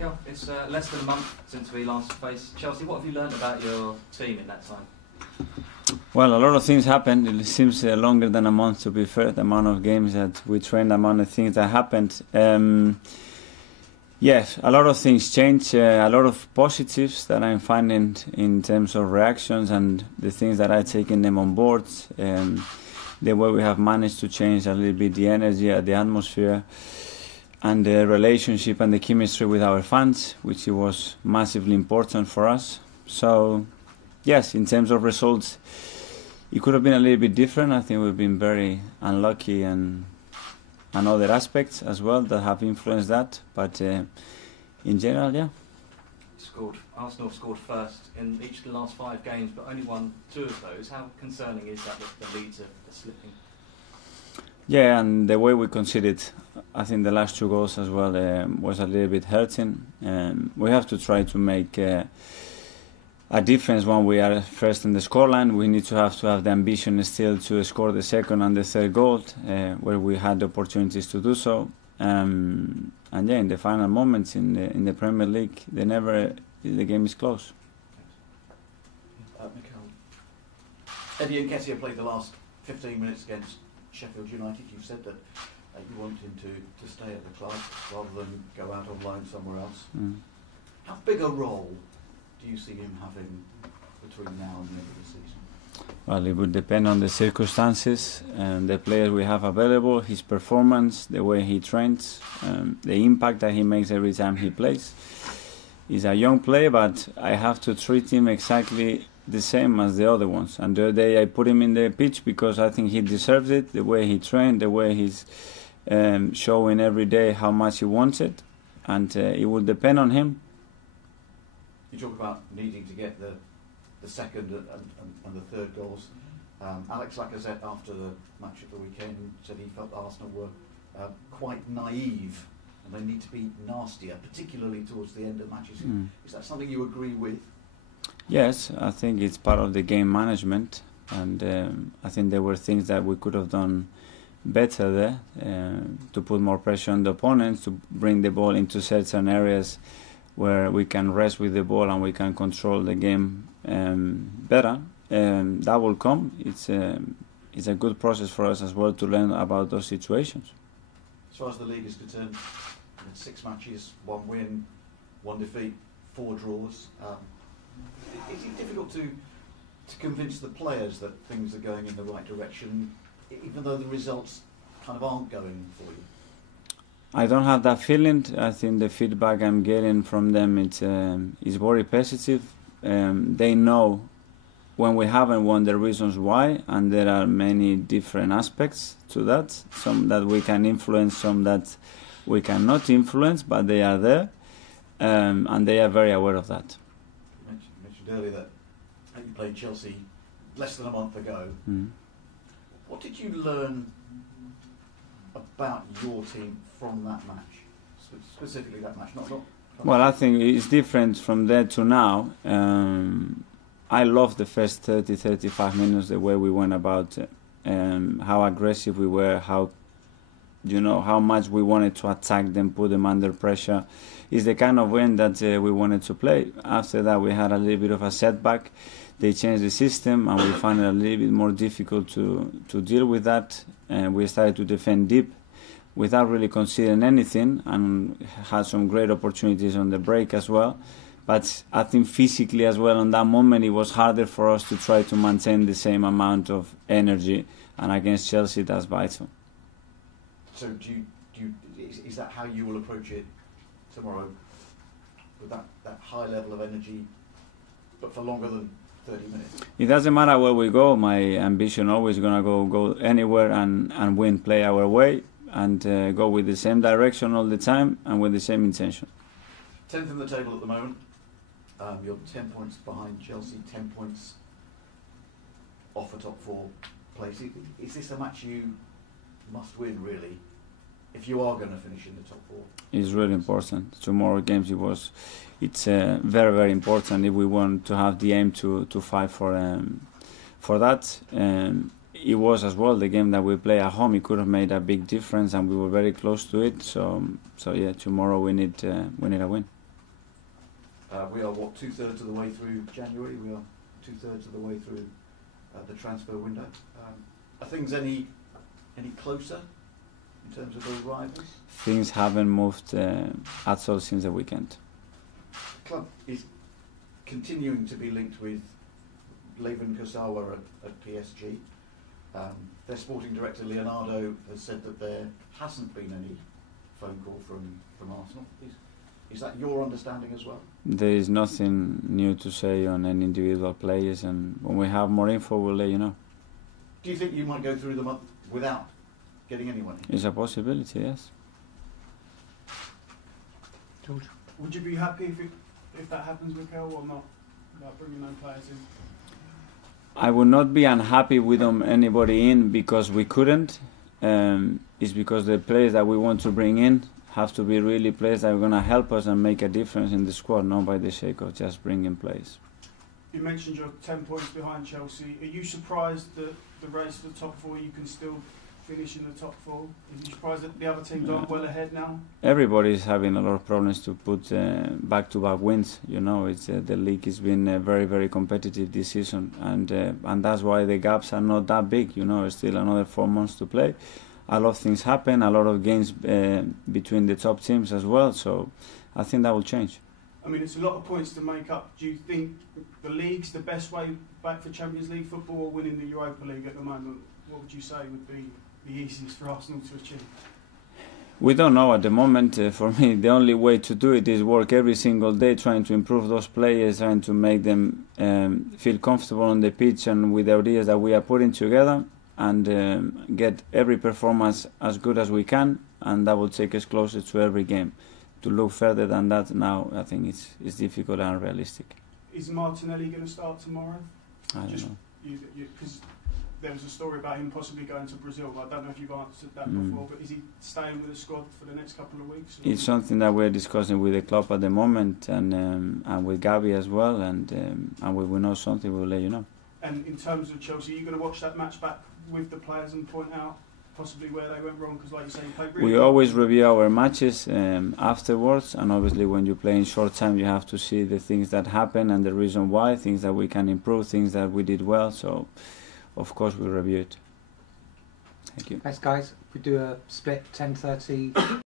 Yeah, it's less than a month since we last faced Chelsea. What have you learned about your team in that time? Well, a lot of things happened. It seems longer than a month, to be fair. The amount of games that we trained, the amount of things that happened. Yes, a lot of things changed. A lot of positives that I'm finding in terms of reactions and the things that I've taken them on board. The way we have managed to change a little bit the energy, the atmosphere, and the relationship and the chemistry with our fans, which was massively important for us. So, yes, in terms of results, it could have been a little bit different. I think we've been very unlucky and other aspects as well that have influenced that. But in general, yeah. Arsenal scored first in each of the last 5 games, but only won 2 of those. How concerning is that the leads are slipping? Yeah, and the way we conceded, I think the last 2 goals as well was a little bit hurting. We have to try to make a difference when we are first in the scoreline. We need to have the ambition still to score the second and the third goal, where we had the opportunities to do so. And yeah, in the final moments in the Premier League, the game is close. Eddie Nketiah played the last 15 minutes against Sheffield United. You've said that you want him to stay at the club rather than go out on loan somewhere else. How big a role do you see him having between now and the end of the season? Well, it would depend on the circumstances and the players we have available, his performance, the way he trains, the impact that he makes every time he plays. He's a young player, but I have to treat him exactly the same as the other ones. And the other day I put him in the pitch because I think he deserves it, the way he trained, the way he's showing every day how much he wants it. And it will depend on him. You talk about needing to get the second and the third goals. Alex Lacazette, after the match of the weekend, said he felt Arsenal were quite naive and they need to be nastier, particularly towards the end of matches. Is that something you agree with? Yes, I think it's part of the game management, and I think there were things that we could have done better there, to put more pressure on the opponents, to bring the ball into certain areas where we can rest with the ball and we can control the game better. That will come. It's a good process for us as well to learn about those situations. As far as the league is concerned, 6 matches, 1 win, 1 defeat, 4 draws. Is it difficult to convince the players that things are going in the right direction, even though the results kind of aren't going for you? I don't have that feeling. I think the feedback I'm getting from them is very positive. They know when we haven't won the reasons why, and there are many different aspects to that. Some that we can influence, some that we cannot influence, but they are there, and they are very aware of that. You mentioned earlier that you played Chelsea less than a month ago. What did you learn about your team from that match, specifically that match? Well, I think it's different from there to now. I love the first 30-35 minutes, the way we went about it, how aggressive we were, how much we wanted to attack them, put them under pressure. It's the kind of way that we wanted to play. After that, we had a little bit of a setback. They changed the system, and we found it a little bit more difficult to deal with that. And we started to defend deep without really considering anything, and had some great opportunities on the break as well. But I think physically as well, on that moment, it was harder for us to try to maintain the same amount of energy. And against Chelsea, that's vital. So is that how you will approach it tomorrow, with that high level of energy, but for longer than 30 minutes? It doesn't matter where we go. My ambition always gonna go anywhere and win, play our way, and go with the same direction all the time and with the same intention. 10th in the table at the moment. You're 10 points behind Chelsea, 10 points off a top 4 place. Is this a match you must win, really, if you are going to finish in the top 4? It's really important. Tomorrow games, it's very, very important if we want to have the aim to fight for that. It was as well the game that we play at home. It could have made a big difference, and we were very close to it. So yeah, tomorrow we need a win. We are, what, 2/3 of the way through January? We are 2/3 of the way through the transfer window. Are things any closer in terms of those rivals? Things haven't moved at all since the weekend. The club is continuing to be linked with Levin Kurzawa at PSG. Their sporting director Leonardo has said that there hasn't been any phone call from Arsenal. Is that your understanding as well? There is nothing new to say on any individual players, and when we have more info, we'll let you know. Do you think you might go through the month without getting anyone in? It's a possibility, yes. George? Would you be happy if that happens, Mikel, or not? Like bringing no players in? I would not be unhappy with anybody in because we couldn't. It's because the players that we want to bring in have to be really players that are going to help us and make a difference in the squad, not by the sake of just bringing players. You mentioned you're 10 points behind Chelsea. Are you surprised that the race to the top four, you can still finish in the top four? Are you surprised that the other teams aren't well ahead now? Everybody is having a lot of problems to put back-to-back wins. You know, it's the league has been very, very competitive this season, and that's why the gaps are not that big. You know, it's still another 4 months to play. A lot of things happen, a lot of games between the top teams as well, so I think that will change. I mean, it's a lot of points to make up. Do you think the league's the best way back for Champions League football, or winning the Europa League at the moment? What would you say would be the easiest for Arsenal to achieve? We don't know at the moment. For me, the only way to do it is work every single day, trying to improve those players, trying to make them feel comfortable on the pitch and with the ideas that we are putting together, and get every performance as good as we can, and that will take us closer to every game. To look further than that now, I think it's difficult and unrealistic. Is Martinelli going to start tomorrow? I don't know. Because there was a story about him possibly going to Brazil. I don't know if you've answered that before, but is he staying with the squad for the next couple of weeks? It's something that we're discussing with the club at the moment, and with Gavi as well, and when we know something, we'll let you know. And in terms of Chelsea, are you going to watch that match back with the players and point out possibly where they went wrong? Because like you say, you played really We well. always review our matches afterwards, and obviously when you play in short time you have to see the things that happen and the reason why, things that we can improve, things that we did well, so of course we review it. Thank you. Thanks guys. We do a split 10:30